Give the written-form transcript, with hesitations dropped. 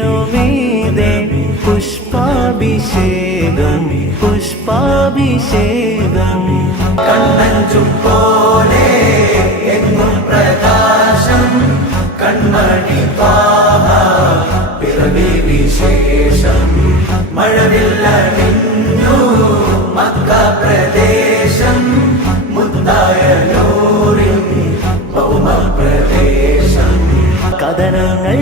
മീതെ പുഷ്പാഭിഷേകം പുഷ്പാഭിഷേകം. കണ്ണഞ്ചും പോലെ എങ്ങും പ്രകാശം കൺമണി ത്വാഹ പിറവി വിശേഷം. മഴവില്ലണിഞ്ഞു മക്ക പ്രദേശം മുത്തായ നൂറിൻ ഭൗമ പ്രദേശം. കഥനങ്ങൾ